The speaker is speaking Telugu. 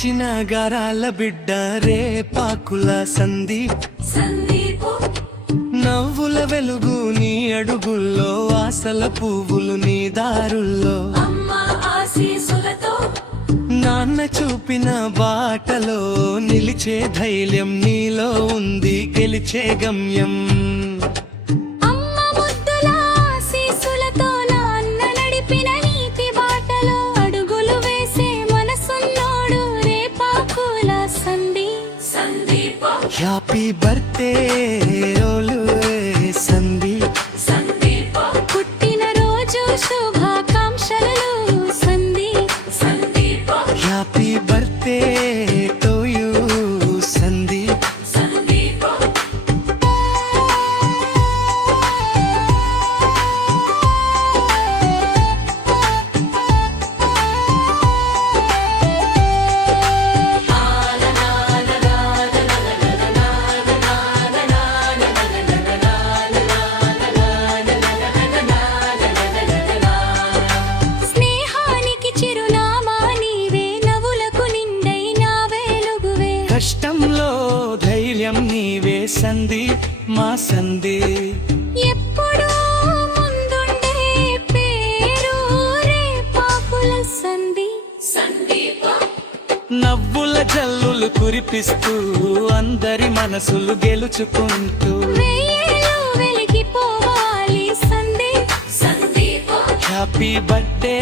పెంచిన గారాల బిడ్డ రేపాకుల సందీప్ నవ్వుల వెలుగు నీ అడుగుల్లో ఆశల పువ్వులు నీ దారుల్లో నాన్న చూపిన బాటలో నిలిచే ధైర్యం నీలో ఉంది గెలిచే గమ్యం హ్యాపీ బర్త్డే రోలు సందీప్ పుట్టిన రోజు శుభాకాంక్షలు Sandeep happy birthday to you Sandeep కష్టంలో ధైర్యం నీవే సందీప్ మా సందీప్ ఎప్పుడూ ముందుండే పేరు రేపాకుల సందీప్ నవ్వుల జల్లులు కురిపిస్తూ అందరి మనసులు గెలుచుకుంటూ వెలిగిపోవాలి సందీప్ హ్యాపీ బర్త్డే